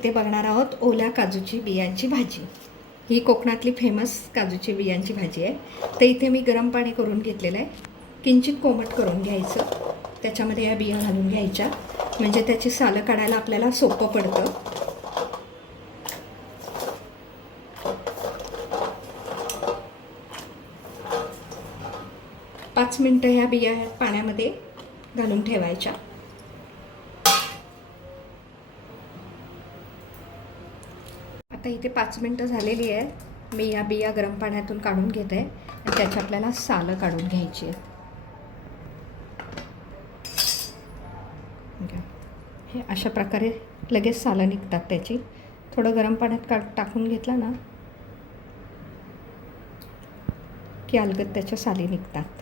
इथे बघणार आहोत ओल्या काजूची बियांची भाजी। ही कोकणातली फेमस काजूची बियांची भाजी आहे। तर इथे मी गरम पाणी करून घेतलेलं आहे, किंचित कोमट करून घ्यायचं, त्याच्यामध्ये या बिया घालून घ्यायच्या, म्हणजे त्याची सालं काढायला आपल्याला सोपं पडतं। पाच मिनिटं ह्या बिया पाण्यामध्ये घालून ठेवायच्या। आता इथे 5 मिनिटं झालेली आहे। मी या बिया गरम पाण्यातून काढून घेते आणि त्याची आपल्याला सालं काढून घ्यायची आहे। हे अशा प्रकारे लगेच सालं निघतात त्याची। थोडं गरम पाण्यात टाकून घेतला ना की अलगद त्याच्या साली निघतात।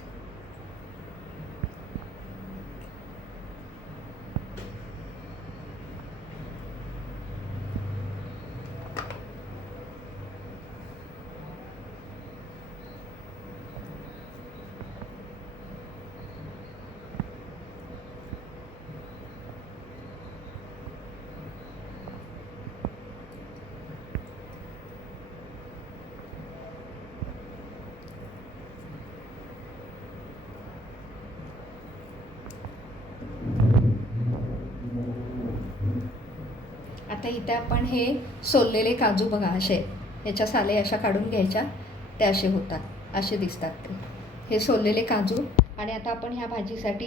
आता इथे आपण हे सोललेले काजू बघा, असे याच्या साले अशा काढून घ्यायच्या, ते असे होतात, असे दिसतात ते हे सोललेले काजू। आणि आता आपण ह्या भाजीसाठी,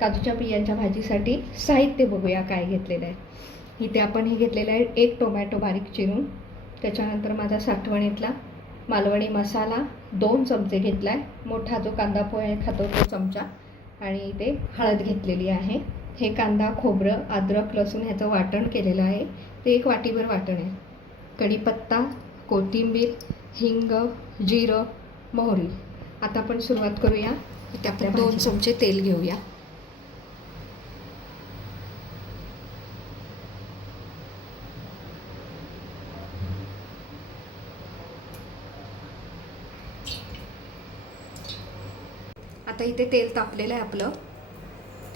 काजूच्या बियांच्या भाजीसाठी साहित्य बघूया काय घेतलेलं आहे। इथे आपण हे घेतलेलं आहे 1 टोमॅटो बारीक चिरून, त्याच्यानंतर माझा साठवणीतला मालवणी मसाला 2 चमचे घेतला आहे, मोठा जो कांदा पोहे खातो तो चमचा, आणि इथे हळद घेतलेली आहे। हे कांदा, खोबरं, अद्रक, लसूण ह्याचं वाटण केलेलं आहे, ते 1 वाटीभर वाटण आहे। कढीपत्ता, कोथिंबीर, हिंग, जिरं, मोहरी। आता आपण सुरुवात करूया। इथे आपण 2 चमचे तेल घेऊया। आता इथे तेल तापलेलं आहे आपलं,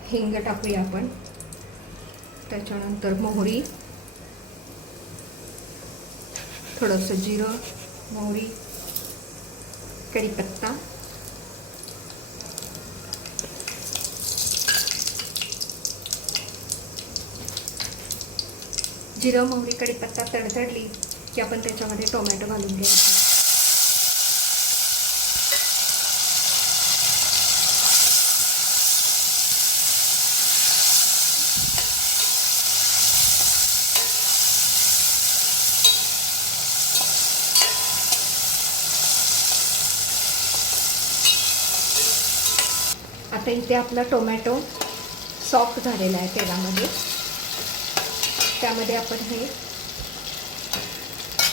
हिंग टाकूया आपण, त्याच्यानंतर मोहरी, थोडंसं जिरं, मोहरी, कढीपत्ता, जिरं, मोहरी, कढीपत्ता तडतडली की आपण त्याच्यामध्ये टोमॅटो घालून घ्यायचा। आता इथे आपला टोमॅटो सॉफ्ट झालेला आहे तेलामध्ये, त्यामध्ये आपण हे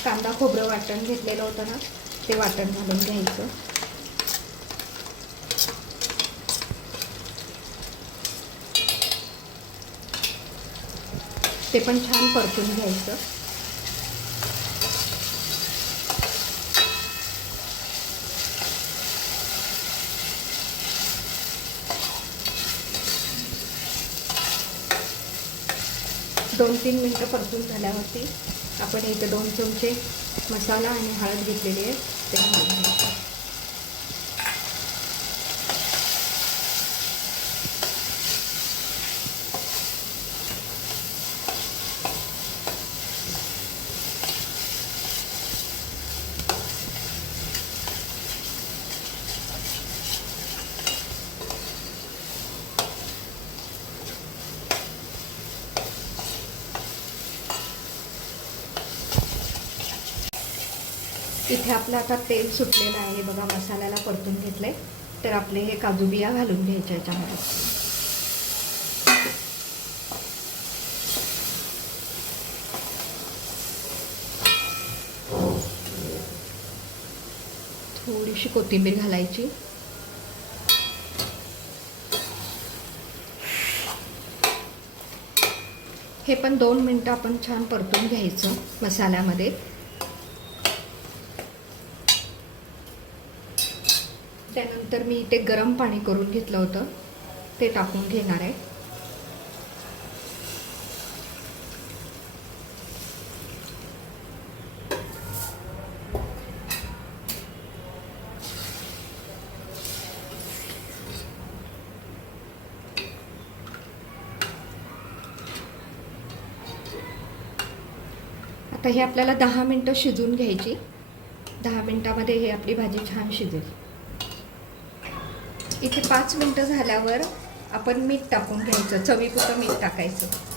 कांदा खोबरं वाटण घेतलेलं होतं ना, ते वाटण घालून घ्यायचं। ते पण छान परतून घ्यायचं। दोन 3 मिनिटं परतून झाल्यावरती आपण इथे 2 चमचे मसाला आणि हळद घेतलेली आहे, ते घालून घ्यायचं। इथे आपलं आता तेल सुटलेलं आहे बघा, मसाल्याला परतून घेतलंय, तर आपले हे काजू बिया घालून घ्यायच्या याच्यामध्ये। थोडीशी कोथिंबीर घालायची। हे पण 2 मिनिटं आपण छान परतून घ्यायचं मसाल्यामध्ये। त्यानंतर मी इथे गरम पाणी करून घेतलं होतं, ते टाकून घेणार आहे। आता हे आपल्याला 10 मिनटं शिजवून घ्यायची. 10 मिनटामध्ये हे आपली भाजी छान शिजेल. इथे 5 मिनटं झाल्यावर आपण मीठ टाकून घ्यायचं, चवीपुरतं मीठ टाकायचं.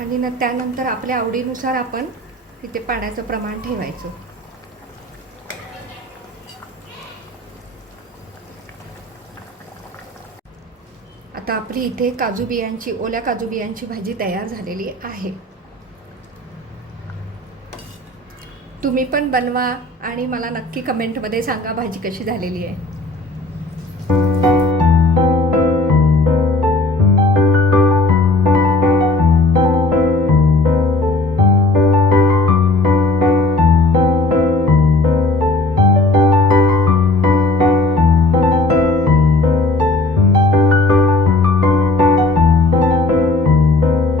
आणि त्यानंतर आपल्या आवडीनुसार आपण तिथे पाण्याचं प्रमाण ठेवायचं. आता आपली इथे काजू बियांची, ओल्या काजू बियांची भाजी तयार झालेली आहे. तुम्ही पण बनवा आणि मला नक्की कमेंटमध्ये सांगा भाजी कशी झालेली आहे.